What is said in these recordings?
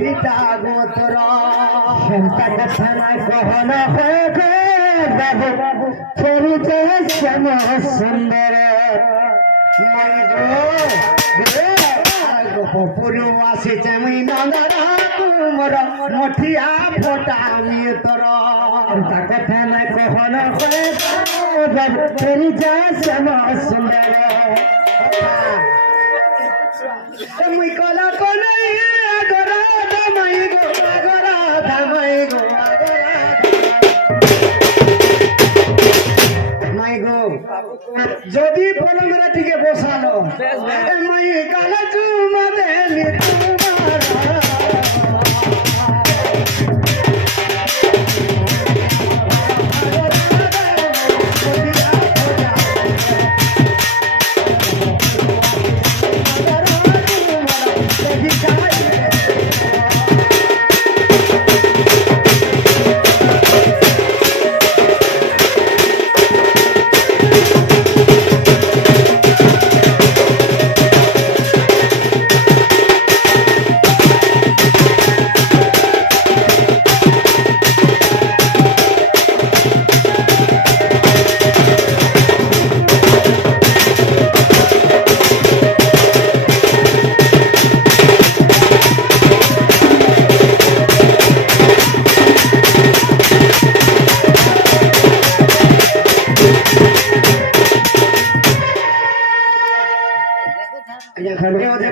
ভিটা গোতর কহন বাবু চরিত শ্যাম সুন্দর পূর্বাসী চামি নন্দরা তুমর মঠিয়া ফোটামি তোর কথা না কহন বাবু চরিত শ্যাম সুন্দর মুই কলা কলাই আগরা ধামাই গো আগরা ধামাই গো মাই গো যদি পলমেরা থেকে বসালো মাই কালা চুমা দেলি তোমার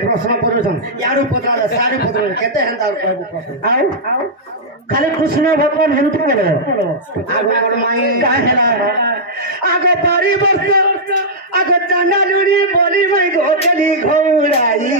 प्रश्न पड़ुन यारू पत्र सारू पत्र केते हेंदा कहबो प्रश्न आउ खाली कृष्ण भगवान हेंतु बोलो आगो मोर माई का हेला आगो परिवर्त आगो चांडालुरी बोली माई घोकली घौराई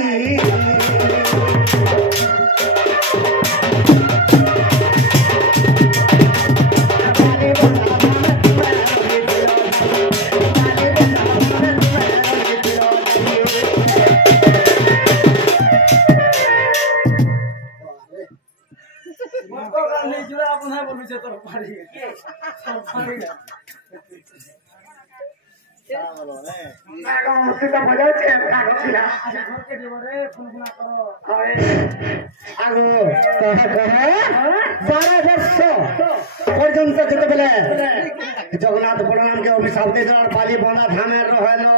जगन्नाथ बलराम के अभिशाप दे पाली बना धामेर रहलो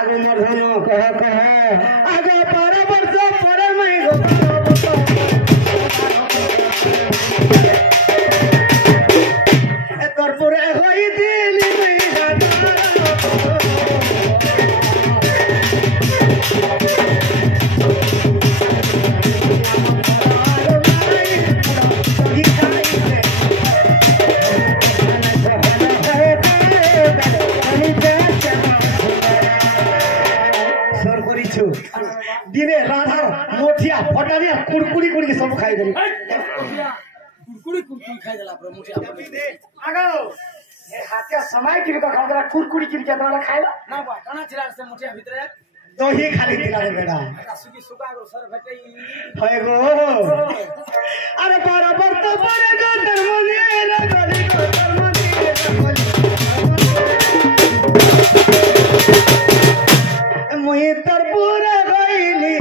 आगो मर्धन कह आगो 12 वर्ष परे मैं कर्पूरे होई दिली दिने राधा मोठिया फटानिया कुड़कुड़ी कुड़ी सब खाई देली कुड़कुड़ी खाई देला पर मोठिया आगो ए हाथिया समय कि का खादरा कुड़कुड़ी कि जतरा खाइला ना बा कना छिला से मोठिया भितरे दही खाली दिला रे बेटा सुगी सुगा गो सर भेटई होय गो अरे बराबर तो परे गो धर्मनी रे गली गो धर्मनी मुही तरपुर गईली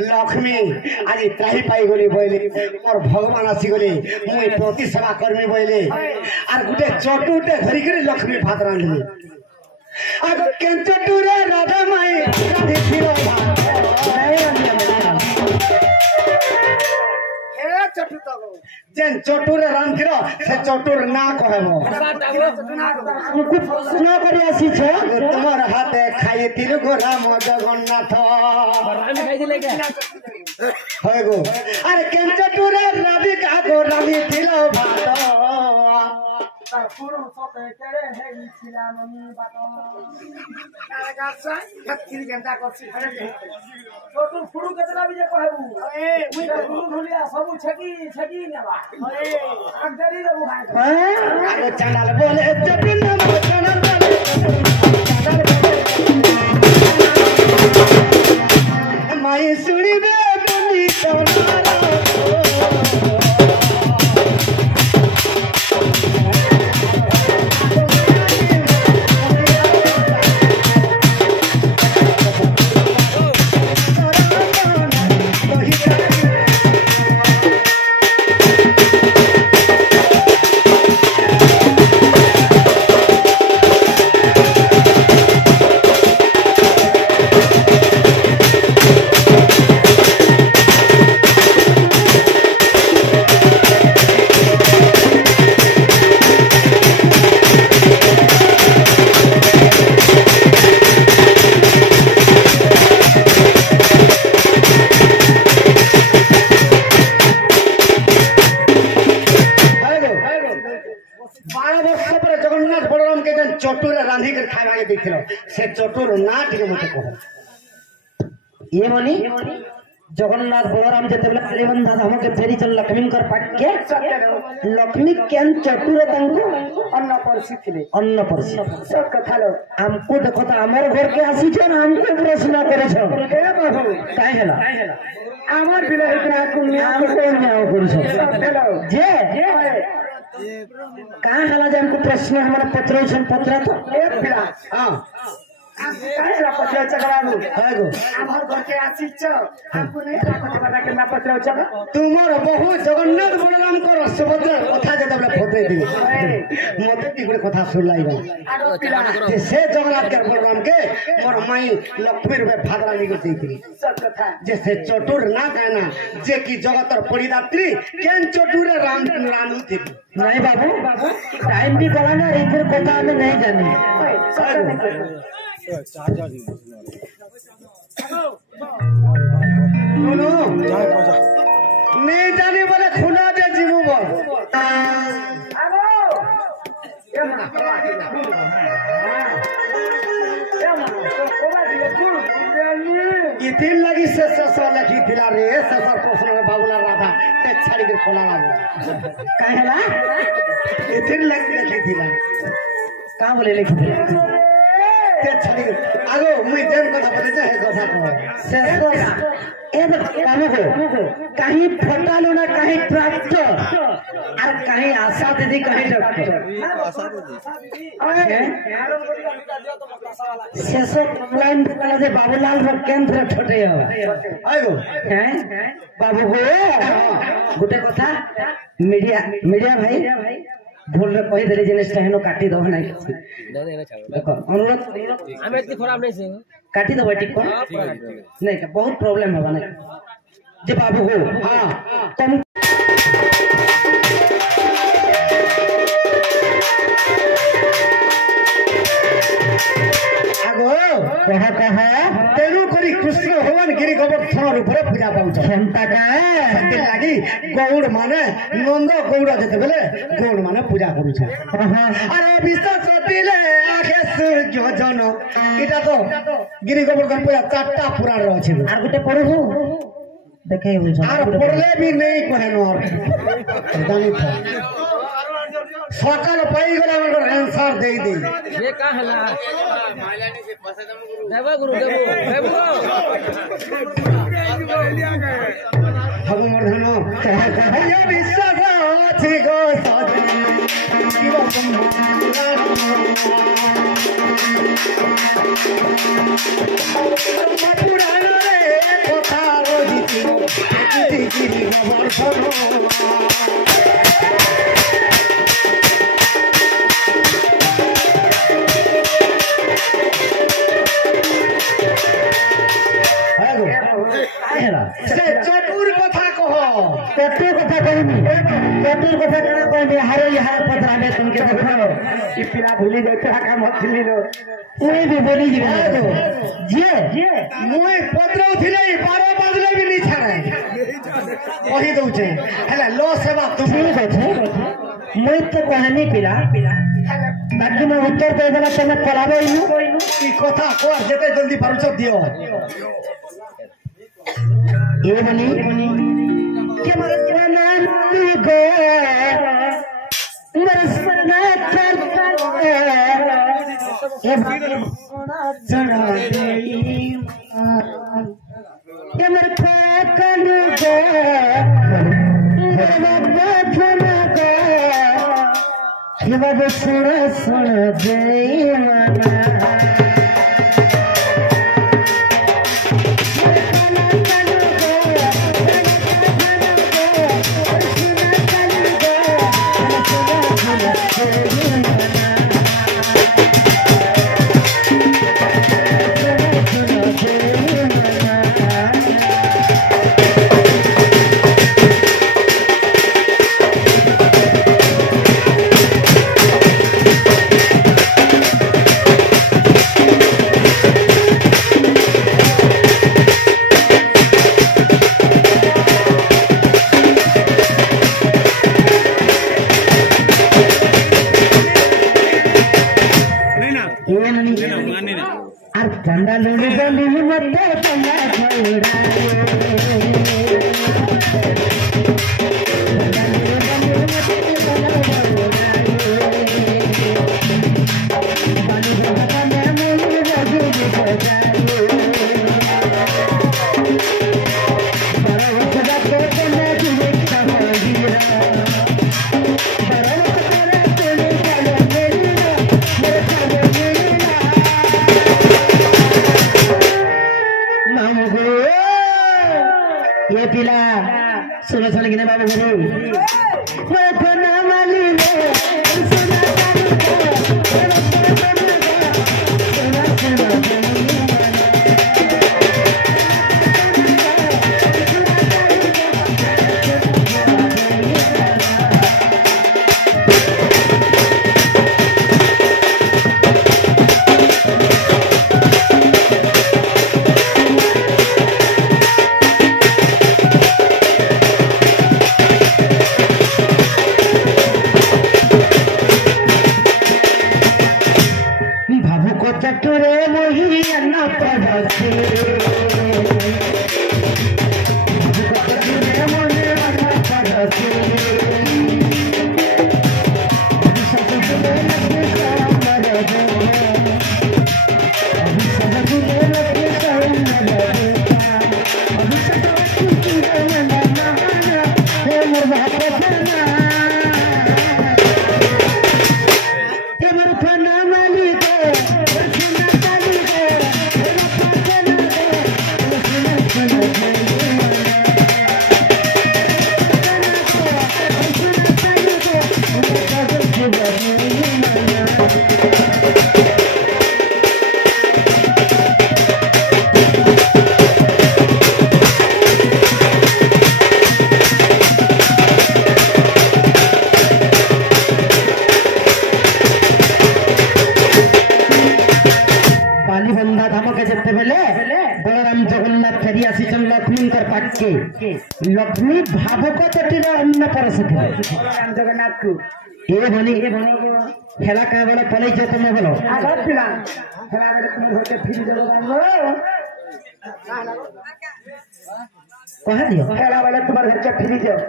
लक्ष्मी आज त्राही पाई गली बोले मोर भगवान आसी गले मुई प्रति सेवा करमी बोले आर गुटे चटुटे धरी करे लक्ष्मी भात रांधली आग केंचटुरे राधा माई राधी फिरो हे चटु तो जेन चटुरे रांधिरो से চটুর না কহব ଆମକୁ ପ୍ରଶ୍ନ କରି ଆସିଛ তোমার হাতে খাইছিল গো রাম জগন্নাথ আমি খাইছিলে কে হয় গো আরে কেন চটুরের রাধিকা গো রাঁধিছিল ভাত তার পুরো সতে কেড়ে হেইছিলাম আমি বাত আরে গাছা খাচ্ছিলি কেনটা করছি ছোট ফুড়ু কেতলা বিজে কহবু মুই তো ফুড়ু ধুলিয়া সবু ছকি ছকি নেবা আগদারি দেবু ভাই আরে চানাল বলে চটুর নাম চানাল বলে মাই শুনিবে বলি তোমার চটুরে রাঁধি করে খাইবাকে দিয়েছিল সে চটুর না ঠিক মতো কহ ଇଏ ମନି ଜଗନ୍ନାଥ ବଳରାମ ଯେତେବେଳେ କାলীବନ୍ଧା ଧାମକେ ଫେରିଛନ୍ ଲକ୍ଷ୍ମୀଙ୍କର ପାଟକେ ଲକ୍ଷ୍ମୀ କେନ୍ ଚଟୁରେ ତାଙ୍କୁ অন্য পরিস্থিতি ଅନ୍ନ ପରିଛି সব কথা লো ଆମକୁ ଦେଖ ତ ଆମର ଘରକେ ଆସିଛନ୍ ଆମକୁ ପ୍ରଶ୍ନ କରୁଛ এ বাবু କାହିଁ ହେଲା আমার বিবাহিত ଆମକୁ ନ୍ୟାୟ କରୁଛ হ্যালো ଯେ କାହିଁ ହେଲା ଯେ ଆମକୁ ପ୍ରଶ୍ନ ଆମର ପଚରାଉଛନ୍ ପଚରା ତ এ পিলা হ্যাঁ কাইলা পত্র চকরাবু হয় গো আমার ঘরকে আসিছ আমকু নেই কথা কেনা পত্র চক তোমার বহু জগন্নাথ বলরামଙ୍କର ସୁଭଦ୍ରା କଥା ଯେତେବେଳେ ଫଟେଇ ଦିଏ ମତେ ବି ଗୋଟେ କଥା ଶୁଣିଲାଇ ଗଲା আগো পিলা যে ସେ ଜଗନ୍ନାଥ ବଳରାମକେ ମୋର ମାଇ ଲକ୍ଷ୍ମୀ ରୂପେ ଭାଦରାଣୀ କରି ଦେଇଥିଲି সব কথা যে সে চটুর না কায় না যে কি জগতর পরিদাত্রী কেন চটুরে রানুথিলি ନାଇଁ ବାବୁ ଟାଇମ ବି ଗଲା ନା ଏଇଥିର କଥା ଆମେ ନାଇଁ ଜାନି শুনো নেই জানি বলে খুনা যে জীবু বল আগো এ মা ইতির লাগি সে শেষ লেখিলা রে শেষর প্রশ্ন বাবুলা রাধা তে ছাড়িকে খোলা লাগলো କାହିଁ ହେଲା ইতির লাগি লেখিলা କାଁ ବୋଲି ଲେଖିଥିଲେ তে ছাড়িকে আগো মুই যেন কথা বলেছে হে কথা কহ ଶେଷ ଏ କାମକୁ କାହିଁ ଫଟାଲୁ ନା କାହିଁ ଟ୍ରାକ୍ଟର আর কাହିଁ আশা দিদি কাହିଁ ডক্টর শেষ লাইন বলা যে বাবুলাল র কেন্দ্র ঠটে হবা আগো হ্যাঁ বাবু গো গোটে কথা মিডিয়া মিডিয়া ভাই ভুলরে কই দেলি জিনিসটা হেনো কাটি দব নাই দেখো অনুরোধ আমি এত খরাব নাই সে কাটি দব ঠিক কোন नहीं बहुत प्रॉब्लम होगा नहीं जे बाबू हो हाँ तुम আগো कहा कहा তেনু করি কৃষ্ণ ভগবান গিরি গোবর্ধন উপরে পূজা পাউছ क्षमता का সেটি লাগি গৌড় মানে নন্দ গৌড় যেতেবেলে গৌড় মানে পূজা করুছে আরে বিশ্বাস দিলে আখে সূর্য এটা তো গিরি গোবর্ধন পূজা 4টা পুরাণ রয়েছে আর গোটে পড়বো দেখে আর পড়লে বি নেই কহেন আর জানি তো সকাল পাই গেলে আমার অ্যানসার দেই দেই ये का हला देव गुरु देव देव ভগবর্ধন কহে কহে বিশ্বাস আছে গো সাজন শিব পুরাণ রে কথা রহিছি গিরি গোবর্ধন চটুর কথা কহ কত কথা কইনি छोटूर কথা কেন কইবে হারে ইহার পত্রাবে তুমি দেখো ই পিলা ভুলি যাইতে আকা মত ছিলি নো ওই বি বলি দিবে যে মুই পত্র ଥିଲେ 12 বাজলে ବି ନି ଛାଡେ କହି ଦଉଛେ ହେଲା लो सेवा तुम ठीक আছে মই তো কহানি পিলা বাকি মই উত্তর কই দেলা তুমি পড়াবে ইনু ই কথা কর যেতে জলদি পারুছ দিও ये बनी कि मर जाना गो मरसना करता ये चढ़ा दे ये मर कन गो बाबा थना गो ये बाबा सुन दे मना चंदा लुड़ी गली मत चंदा ये पिला सुनो सुनो किने बाबू गुरु मैं कोना माली ले सुना चटुरे मोही अन्ना पड़से चटुरे मोही अन्ना पड़से सतुरे लगे सामर दे सतुरे लगे सामर दे अभी सतुरे नंदा नहाना हे मोर बापना हे मोर खाना वाली को बलराम जगन्नाथ फेरी आसी लक्ष्मी पाके लक्ष्मी भावक तटीर अन्न परसती बलराम जगन्नाथ को ये बनी खेला क्या बोले पलई तुम बोलो कह दियो खेला वाले तुम्हारे घर के फिर जाओ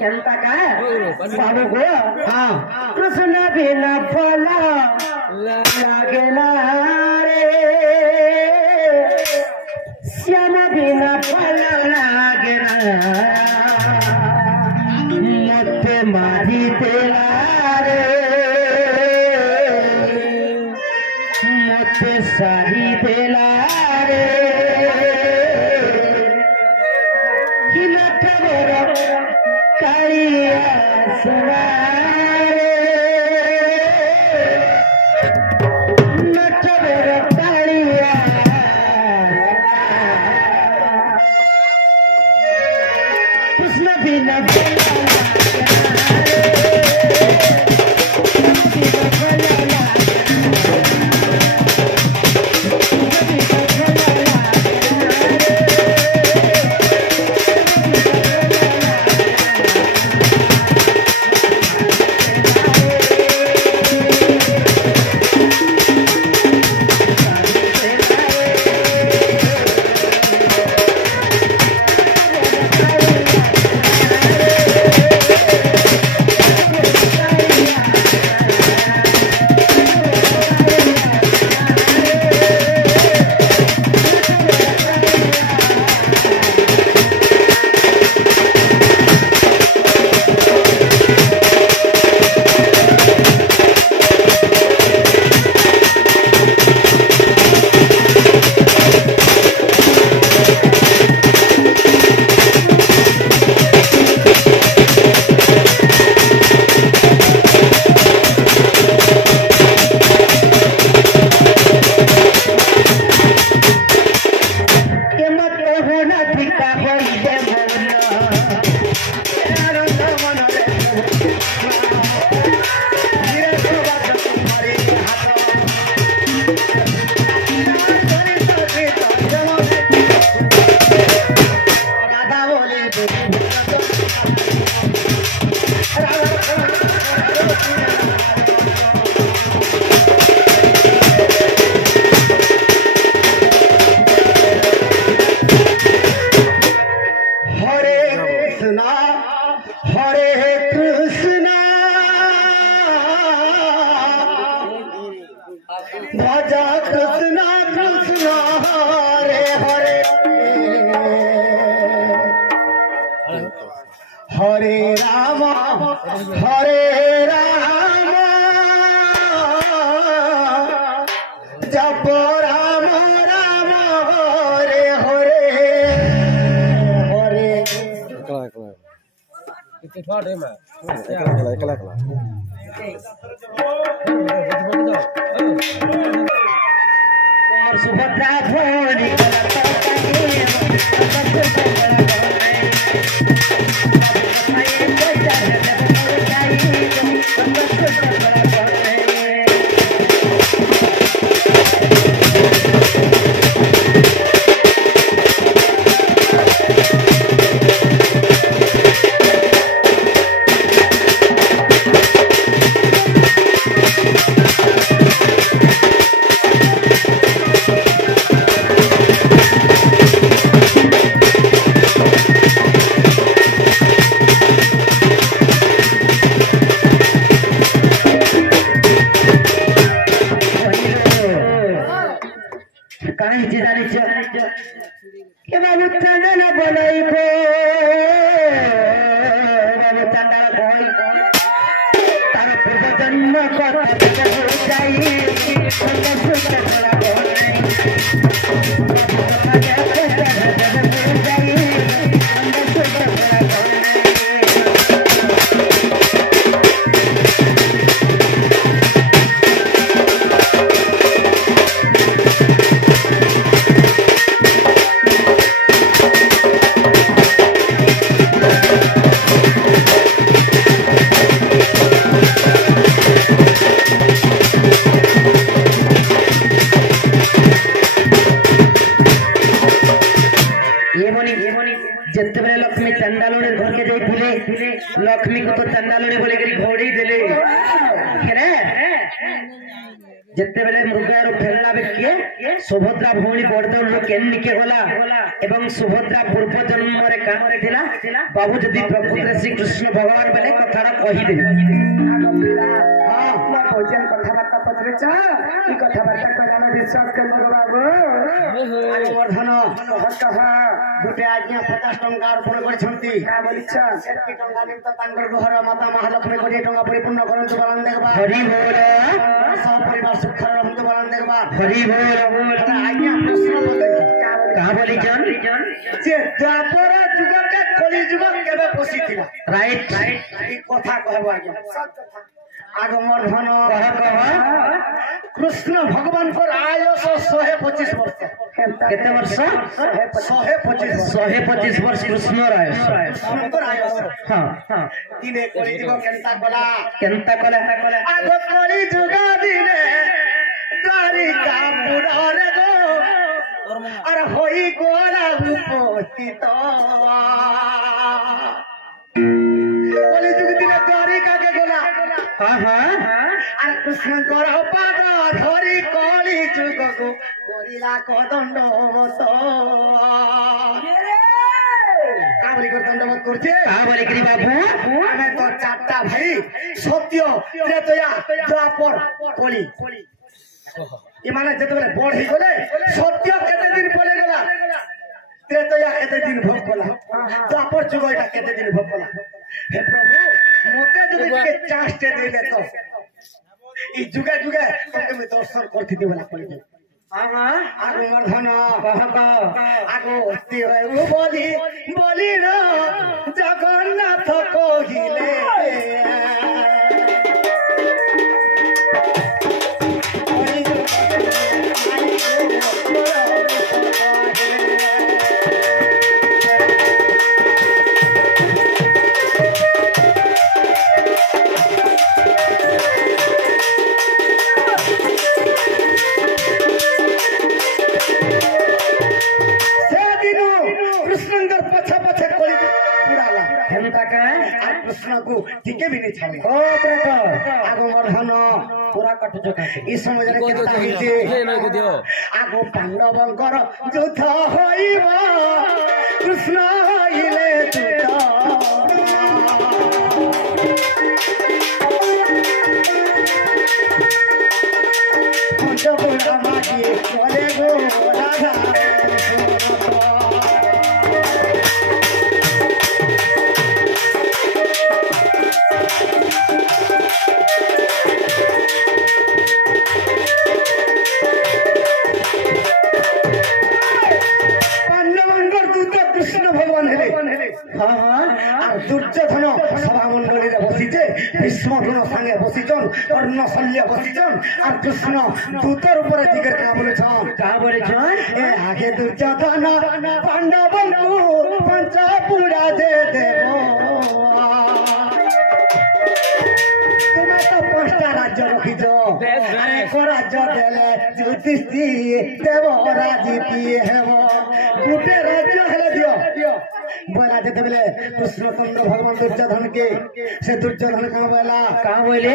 चलता का बाबू को हाँ कृष्ण बिना फला लागे ना रे श्याम बिना फला लागे ना मत मारी तेरा रे मत सारी तेरा रे कालिया सवारे नटवर कालिया भजा कृष्ण कृष्ण हरे हरे हरे राम जप राम राम हरे हरे हरे सुभद्रा भोली लक्ष्मी को तो चंदालोने बोले घोड़ी देले जिते बेले मृगयार फेरला बेकिए सुभद्रा भौणी बड़देव लोक केनिके गला एवं सुभद्रा पूर्व जन्म रे काम रे थिला बाबू जदी प्रकृत श्री कृष्ण भगवान बेले कथारा कहि दे हां ना भोजन कथाबार्ता पत्रे चा ई कथाबार्ता कराना विश्वास कर बाबू आज वर्धन कहा गुटे आज्ञा 50 टंका अर्पण करछंती का बोलिछा 70 टंका दिन तो तांगर घर माता महालक्ष्मी 20 टंका परिपूर्ण करंतु बालन देखबा हरि बोल सब परिवार सुख रहंतु बालन देखबा हरि बोल आज्ञा प्रश्न बोले का बोली जन जे द्वापर जुग के कली जुग केबे पसिथिला राइट ई कथा कहबो आज्ञा আগমর্ধন कह कह কৃষ্ণ ভগবানଙ୍କର ଆୟୁଷ 125 ବର୍ଷ केते वर्ष 125 वर्ष कृष्ण राय କୃଷ୍ଣଙ୍କର ଆୟୁଷ हां हां ଦିନେ କଳିଯୁଗ କେନ୍ତା କଲା केनता कला ଆଗ କଳିଯୁଗ ଦିନେ ଦ୍ୱାରିକା ପୁରରେ ଗो ଆରେ ହୋଇ ଗଲା ଉପସ୍ଥିତ କଳିଯୁଗ ଦିନେ ଦ୍ୱାରିକାକେ ଗଲା हां हां আর কৃষ্ণଙ୍କର ପାଦ ଧରି କଳି ଯୁଗକୁ କରିଲା କଦଣ୍ଡବତ କା ବୋଲି ଦଣ୍ଡବତ କରୁଛେ कहा बोले कि बाबू ଆମେ ତ ଚାରିଟା ଭାଇ ସତ୍ୟ ତ୍ରେତୟା ଦ୍ୱାପର କଳି ଏମାନେ ଯେତେବେଳେ ବଢ ହେଇଗଲେ ସତ୍ୟ କେତେ ଦିନ ପଳେଇଗଲା ତ୍ରେତୟା କେତେ ଦିନ ଭୋଗ କଲା ଦ୍ୱାପର ଯୁଗ ଏଟା କେତେ ଦିନ ଭୋଗ କଲା ହେ ପ୍ରଭୁ ମତେ ଯଦି ଟିକେ ଚାନ୍ସ ଟେ ଦେଇଲେ ତ এই যুগে যুগে তোকে আমি দর্শন করতে বলা কইবে আগো মর্ধন कह कह আগো অতি হইব বলি বলি র জগন্নাথ কহিলে कृष्ण को टिके भी नहीं छाड़े ओ प्रभु आगो मर्धन पूरा कट चुका ई समय रे केता हिते आगो पांडवंकर युद्ध होइब कृष्ण होइले युद्ध पंचपुरा माटी चले गो राधा দুর্যোধন সভামণ্ডলী বসিছে ভীষ্ম দ্রোণ সাঙ্গে বসিছন কর্ণ শল্য বসিছন আর কৃষ্ণ দূতর উপরে দিকে কা বলেছন कहा बोले छन এ আগে দুর্যোধন পাণ্ডবଙ୍କୁ পঞ্চপুরা দে দেব তুমি তো পাঁচটা রাজ্য রখিছ আর এক রাজ্য দেলে জ্যোতিষী দেব রাজিতি হেব গোটে রাজ্য হেলে দিও बोला जेते बेले कृष्णचंद्र भगवान दुर्योधन के से दुर्योधन का बोला कहा बोले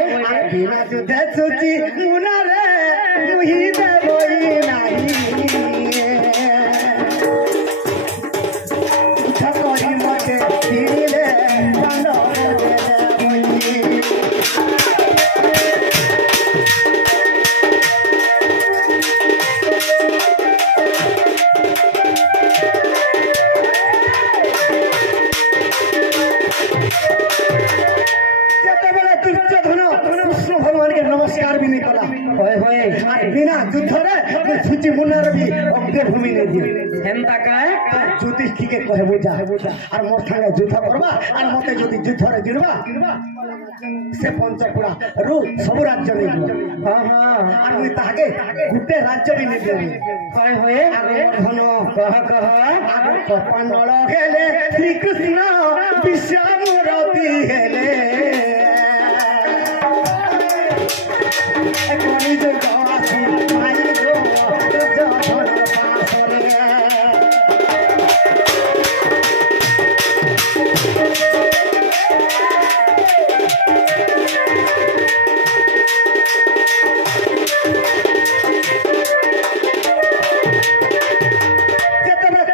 बिना जुदे सुची मुना रे मुही देबई नाही ठकोरी मते दिले पांडव नमस्कार भी नहीं कला होए होए बिना युद्ध रे छुची मुनार भी अग्र भूमि नहीं दिए हेमता काय ज्योतिषी के कहबो जा और मोर संगे युद्ध करबा और मते जदी युद्ध रे जिरबा से पंचपुरा रु सब राज्य नहीं हां हां और मुई ताके गुटे राज्य भी नहीं देबी होए होए धन कह कह आगो कपानल गेले श्री कृष्ण विश्वामूर्ति हेले कोनी जो गासी आई गो दुर्योधन पासरे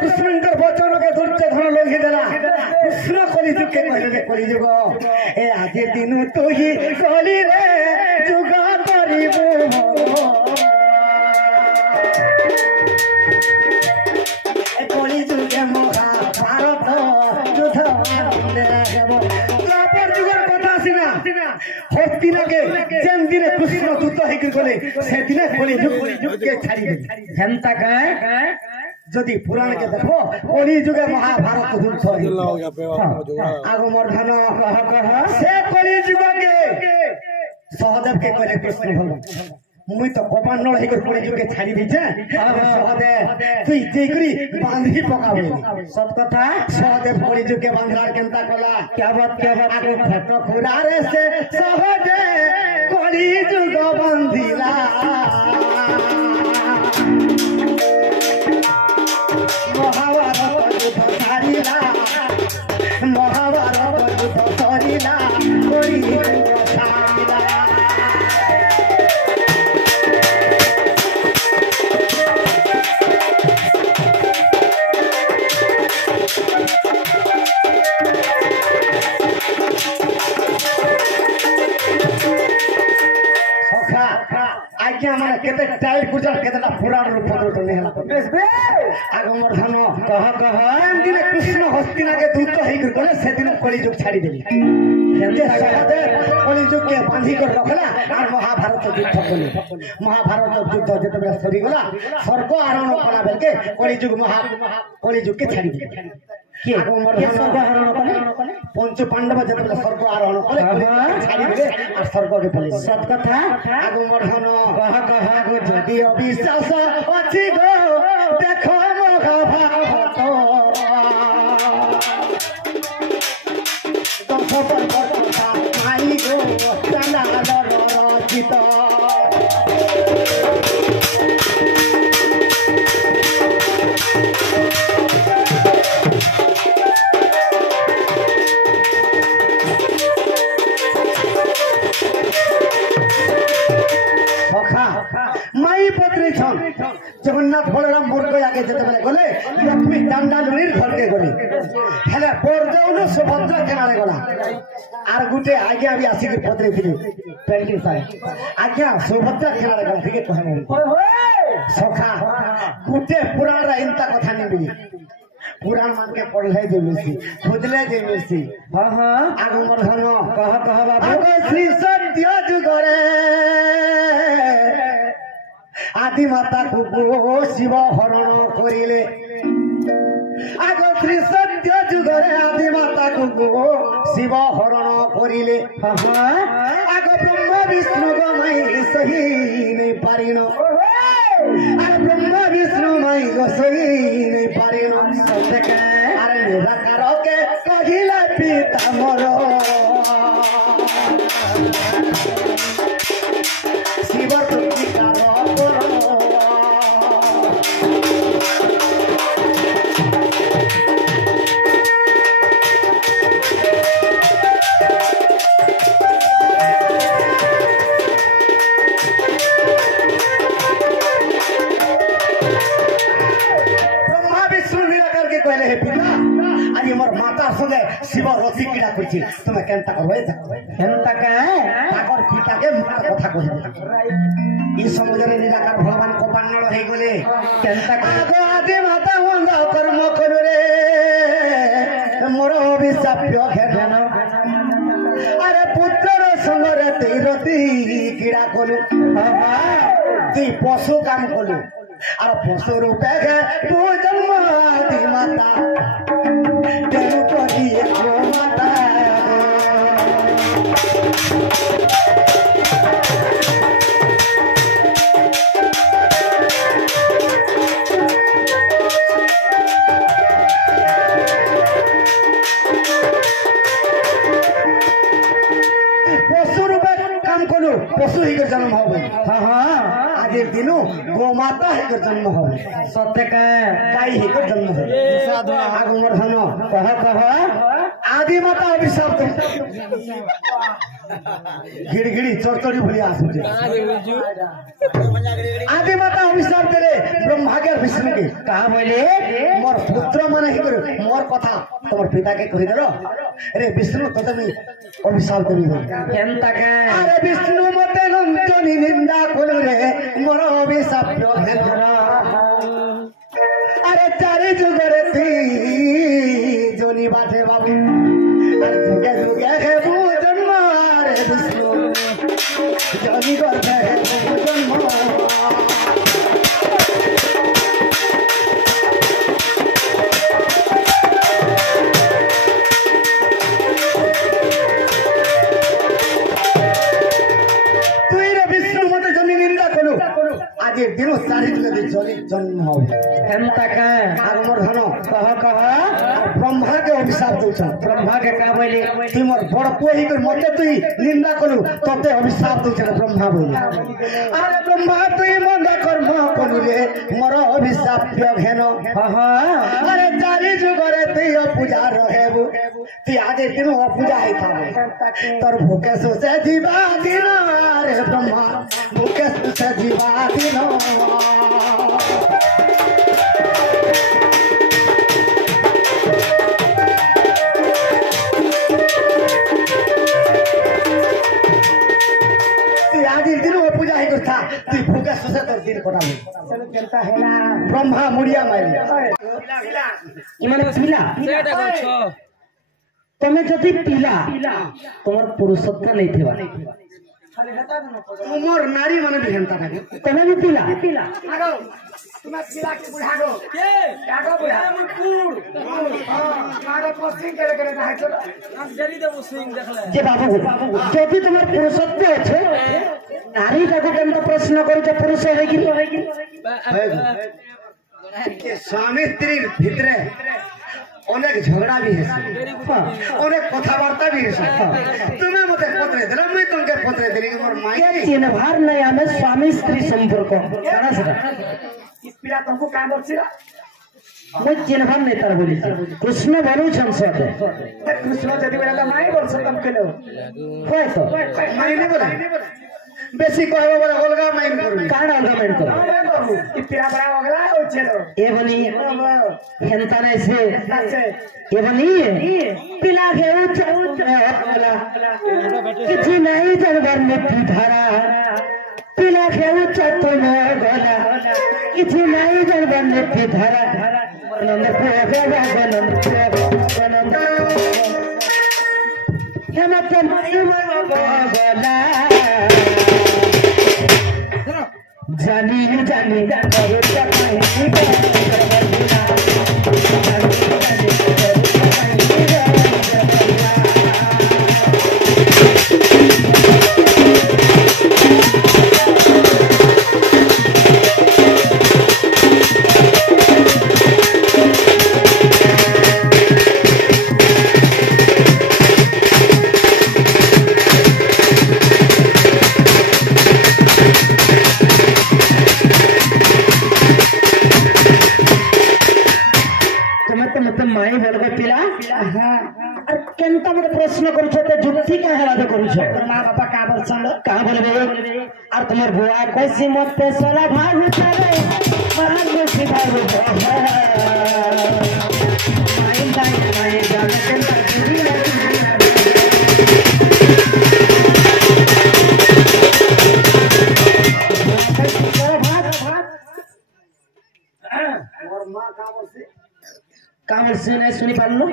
कृष्णकर वचन के दुर्योधन लोही देला कृष्ण कली जुग के कहले कली जुग ए आजे दिन तू ही कली रे जुग करिबो ए कली जुगे मोहा भारत युद्ध देबो द्वापर जुगर কথা সিনা হস্তিনা के जेन दिन कृष्ण दूत हे गले से दिन कली जुग के छाड़ी दे हेमता काय যদি পুরাণ কে দেখো কলি যুগে মহাভারত যুদ্ধ আগমর্ধন कह कह সে কলি যুগকে सहदेव के कहले कृष्ण भगवान मुई तो कपान्नल हे कर पड़े जुके छाड़ी दीछे सहदेव तू जेकरी बांधी पकावे सत कथा सहदेव पड़े जुके बांधरार केनता कला क्या बात आगो फटो खुरारे से सहदेव कली जुग बांधिला महाभारत युद्ध धारिला महाभारत युद्ध धरिला कली जुग धारिला आज्ञा माने केते टाइट गुजर केतेटा पुराण रूप तो नहीं हला आगो मोर धन कह दिन कृष्ण हस्तिना के दूत हेइ कर गले से दिन कली जुग छाड़ी देली जे सहदेव कली जुग के बांधी कर रखला और महाभारत युद्ध कले महाभारत युद्ध जते बेला सरी गला स्वर्ग आरोहण कला बेलके कली जुग के छाड़ी देली के मोर धन स्वर्ग आरोहण कले पंच पांडव जते बेला स्वर्ग आरोहण कले छाड़ी देले और स्वर्ग के पले सत कथा आगो मोर धन कह गो जदि अविश्वास अछि गो देखो महाभारत दश पर्वत आई गो चंडाल रचित माई पत्नी छन जगन्नाथ बलराम मुर्ग आगे जते बेले गले लक्ष्मी चंडालुनीर घर के गली हेले परजौन सुभद्रा केनाले गला आर गुटे आज्ञा भी आसी के पत्नी थी पेंटिंग साहे आज्ञा सुभद्रा केनाले गला ठीक कहने सखा गुटे पुराण रा इंता कथा नहीं मिली पुराण मान के पढ़ले जेमिसी खुदले जेमिसी आगो मोर धन कह बाबू श्री सत्य जुगरे आदि माता को शिव हरण करिले आगो श्री सत्य जुगरे आदि माता को शिव हरण करिले आगो ब्रह्म विष्णु गमाई सही नहीं पारिन आरे ब्रह्म विष्णु माई गो सही नहीं पारिन अरे निराकार के कहिला पिता मोर शिव पिता शिव रथी पीड़ा करछि तुमे केनता करबे केनता के ताकर पिता के मार कथा कहि ई समझरे निराकार भगवान कोपान्नल हे गले केनता आगो आदि माता वंद कर्म करू रे मोर अभिशाप्य घेन अरे पुत्र संगरे तीरती कीड़ा कलु ती पशु काम कलु और पशु रूपे तू जन्म आदि माता तेरू करिए गो माता पशु रूपे काम कलु पशु ही जन्म हो आज दिनु गो माता ही जन्म हो सत्य गाय ही जन्म हो आगो मोर धन कह आदि माता अभिशाप गिड़गिड़ी चरचड़ी भलिया आसुचे आदि माता अभिशाप देले ब्रह्मा के विष्णु के कहा बोले मोर पुत्र माने ही करे मोर कथा तोर पिता के कहि देलो अरे विष्णु तते भी अभिशाप देबी केनता के अरे विष्णु मते नंतनी निंदा कोलु रे मोर अभिशाप हेतरा अरे चारि जुगरे थी जोनी बाटे बाबू जुगे जुगे हे बू जन्म रे विष्णु जोनी करते हे बू जन्म जरी जन्म হবে हेमता का আর মোর ধন कह ब्रह्मा के अभिशाप दउछन ब्रह्मा के का बोले তুই মোর বড় পুহি করে মতে তুই নিন্দা করু ততে অভিশাপ দউছন ব্রহ্মা বলি আরে ব্রহ্মা তুই মন্দ কর্ম করু রে মোর অভিশাপ ঘেন আরে চারি যুগরে তুই অপূজা রহেবু তুই আগে দিন অপূজা হই থাকবে তোর ভোকে সোসে জীবা দিন রে ব্রহ্মা ভোকে সোসে জীবা দিন তুই ভোগে সোসে তোর দিন কটাবি ব্রহ্মা মুড়িয়া মাইলি ইমানে পিলা তুমি যদি পিলা তোমার পুরুষত্ব নেই থিবা তোমার নারী মানে भी হেনতা থাকে তুমি भी पिला আগো তোমার পিলা কি বুড়া গো কে আগো বুড়া আমি কুড় আগো পশ্চিম করে করে দেখাইছো আজ জেরি দেব সিং দেখলে যে বাবু যদি তোমার পুরুষত্ব আছে নারী কাকু কেন প্রশ্ন করছ পুরুষ হয়ে কি স্বামী স্ত্রীর ভিতরে অনেক ঝগড়া भी है অনেক কথাবার্তা भी है তুমি মতে পত্রে দিলা মই তোমাকে পত্রে দিলি মোর মাই চিহ্নভার নাই আমি স্বামী স্ত্রী সম্পর্ক জানা সেটা পিলা তোমাকে কাম করছিলা মই চিহ্নভার নাই তার বলিছি কৃষ্ণ বলুছেন সতে কৃষ্ণ যদি বেলা নাই বলছ তুমি কেলো হয়তো মাই নে বলে বেশি কহব বলে অলগা মাইন করবি কারণ অলগা মাইন করো পিলা বড়া ওগলা হচ্ছিল এ বলি হেনতা নাই সে এ বলি পিলা খেউ চলা কিছু নাই জানবার মৃত্যু ধারা পিলা খেউ চতুন গলা কিছু নাই জানবার মৃত্যু ধারা নন্দ নন্দ হেমতে গলা জানি জানি মাই বলবো পিলা আর কেনটা মতে প্রশ্ন করছো তো যুক্তি কা হেলাদে করছো মা বাবা কা বলছন কা বলবে আর তোমার বুয়া কইছি মতে সোলা ভাগ উঠারে ভাগ বেশি ভাগ মাই দাই মাই জানে কেনটা দিদি মোর মা কা বলছে কামর শুনে শুনি পারলো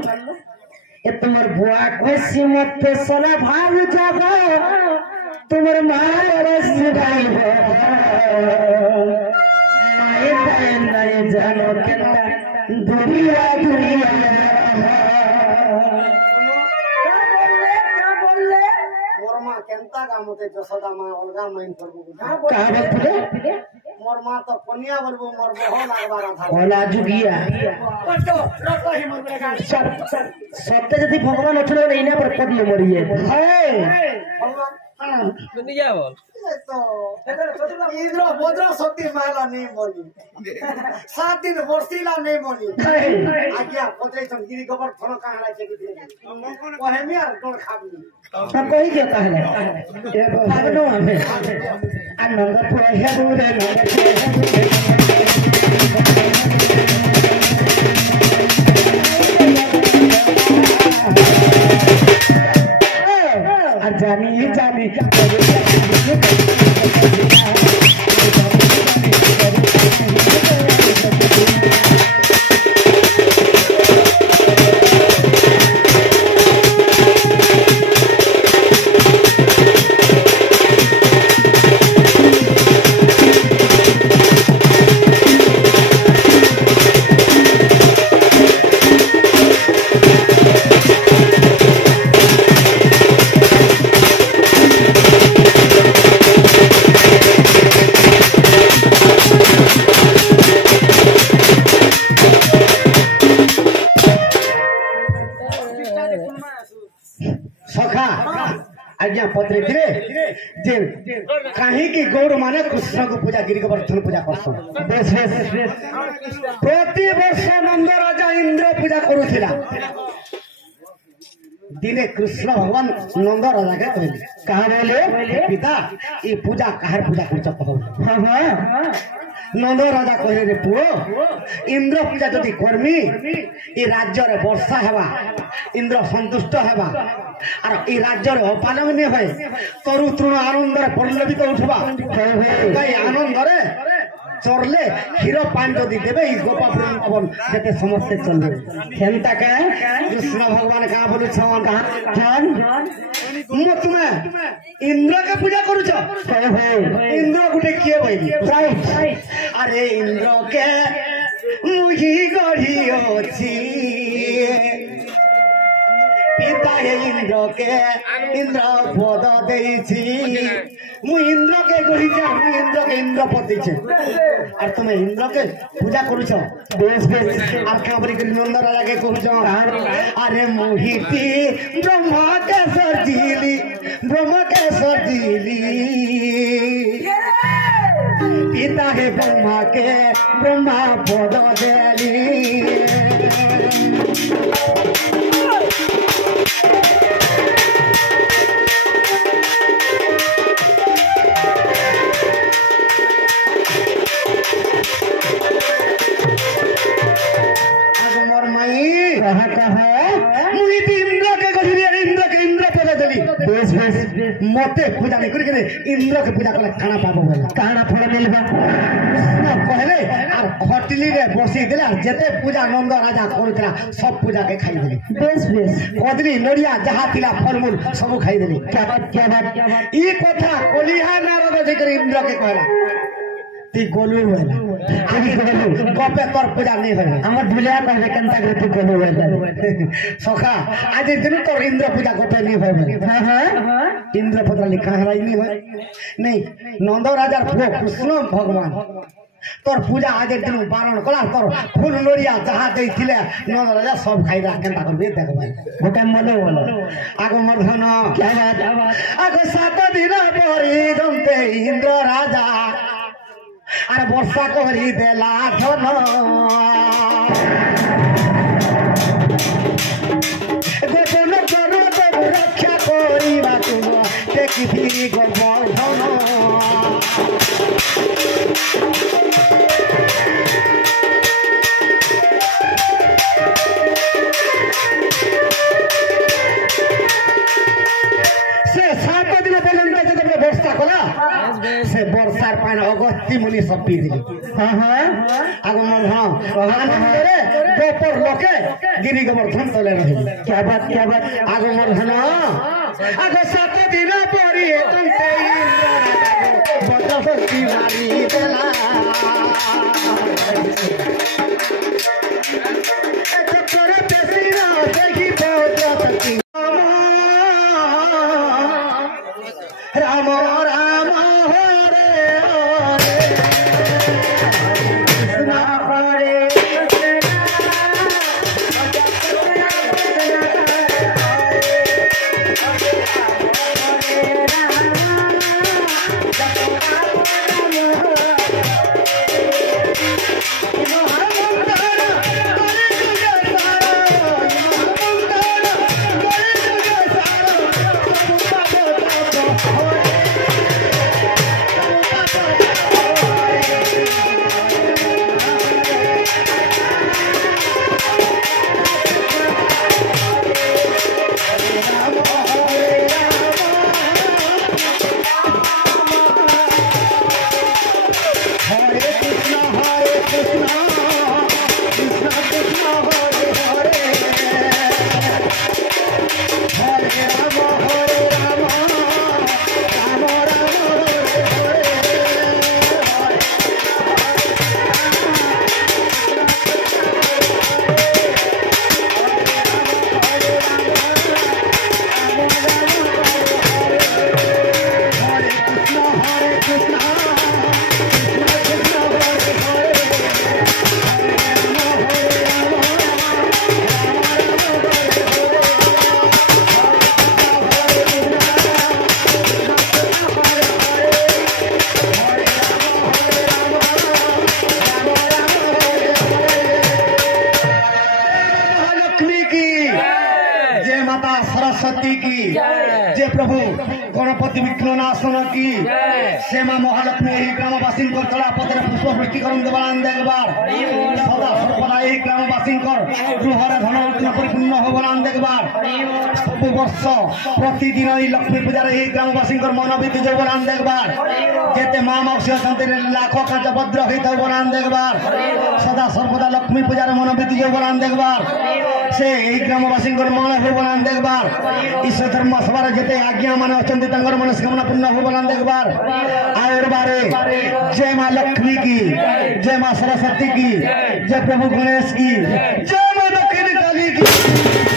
এ তোমার বুয়া কইছি মতে সোলা ভাগ যাব তোমার মায়ের সিগাইব মায়ের দায় নাই জানো কেনটা দুনিয়া দুনিয়া মোর মা কেনতা গামতে যশোদা মা অলগা মাইন করবো কা বলতে মোর মা তো কনিয়া বলবো মোর বহ লাগবার আধা ওলা যুগিয়া পটো রতো হি মন গা সত্যি যদি ভগবান উঠলো এই না পর পদ্ম মরিয়ে হ্যাঁ ভগবান দুনিয়া বল তো ইন্দ্র বদ্র শক্তি মালা নেই বলি 7 দিন বর্ষিলা নেই বলি আজ্ঞা পত্রে তো গিরি গোবর ফল কাহলা চেকি দিয়ে ও হেমি আর তোর খাবি তা কই কে তাহলে এ ভাগনো আমি আনন্দ পুরে হেবুরে নন্দ আর জানি জানি आज्ञा पत्र थे जे कहीं की गौड़ माने कृष्ण को पूजा गिरी गोवर्धन पूजा करसन बेस बेस प्रति वर्ष नंद राजा इंद्र पूजा करुथिला दिने कृष्ण भगवान नंद राजा के कहले कहा बोले पिता ये पूजा कहार पूजा करछ कहो हां हां नंद राजा कहे रे पुओ इंद्र पूजा जदि करमी ए राज्य रे वर्षा हेबा इंद्र संतुष्ट हेबा आर ए राज्य रे अपालमनी होय तरु तृण आनंद रे पल्लवित उठबा कई आनंद रे चोरले हीरो पान जदि देबे ई गोपापुर पवन जते समस्त चलबे खेलता का कृष्ण भगवान का बोलु छन कहा जान मो तुमे इंद्र के पूजा करू छ इंद्र गुटे किए बइली अरे इंद्र के मुही गढ़ी अछि पिता हे इंद्र के इंद्र पद देछि मु इंद्र के गढ़ी छ मु इंद्र के इंद्रपति छ और तुम इंद्र के पूजा करू छ बेस बेस आर के बरी नंद राजा के कहू छ अरे मोहिती ब्रह्मा के सर्जिली पिता हे ब्रह्मा के ब्रह्मा पद देली मते पूजा नहीं करी इंद्र के पूजा कले खाना पाबो काना फल मिलबा कहले आ खटली रे बसी देला जते पूजा नंद राजा करतला सब पूजा के खाई देली बेस बेस कदरी नड़िया जहा तिला फलमूल सब खाई देली क्या बात ई कथा कोलिहा नारद जे कर इंद्र के कहला ती गोलू होला आगे गोलू गपे तोर पूजा नहीं होय हमर भुलिया कहले कंता के तू गोलू होला सखा आज दिन तोर इंद्र पूजा गपे नहीं होय हां इंद्र पत्र लिखा है नहीं होय नहीं नंद राजा पुओ कृष्ण भगवान तोर पूजा आज दिन बारण कला तोर फूल लोरिया जहा देथिले नंद राजा सब खाइला केनता करबे देखबा गोटे मले बोलो आगो मर्धन क्या बात आगो 7 दिन परी दंते इंद्र राजा अरे वर्षा करी देला धन गोपन करो तब रक्षा करिबा तुम देखि गोवर्धन से 7 दिन पर्यंत जब वर्षा कला से वर्षार पानी अगत्ती मुनि सब पी दिली हां हां आगो मन हां आनंद रे गोपर लोके गिरी गोवर्धन तले रही क्या बात आगो मन हना आगो 7 दिन परी तुमते इंद्र बदबती मारी देला चक्कर पेसिना देखी पहुंचती राम राम हरे हरे कृष्ण हरे जे प्रभु गणपति विघ्न नाशन की से मां महालक्ष्मी यही ग्रामवासी चला पदर पुष्प वृष्टि कर देखबार सदा सर्वदा यही ग्रामवासी गृहर धन परिपूर्ण होबान देखबार सब वर्ष प्रतिदिन लक्ष्मी पूजा यही ग्रामवासी मन बीती जान देखबार जेते माँ मौसी अच्छा लाख काज भद्र होता बनान देखबार सदा सर्वदा लक्ष्मी पूजार मन बीती जान देखबार से यही ग्रामवासी मन हो बनान देखबार ईश्वर धर्म सभार जेते आज्ञा मान अच्छा मनस्कामना पूर्ण हो बनान देखबार आयर बारे जय माँ लक्ष्मी की जय माँ सरस्वती की जय प्रभु गणेश की जय माँ दक्षिणी काली की।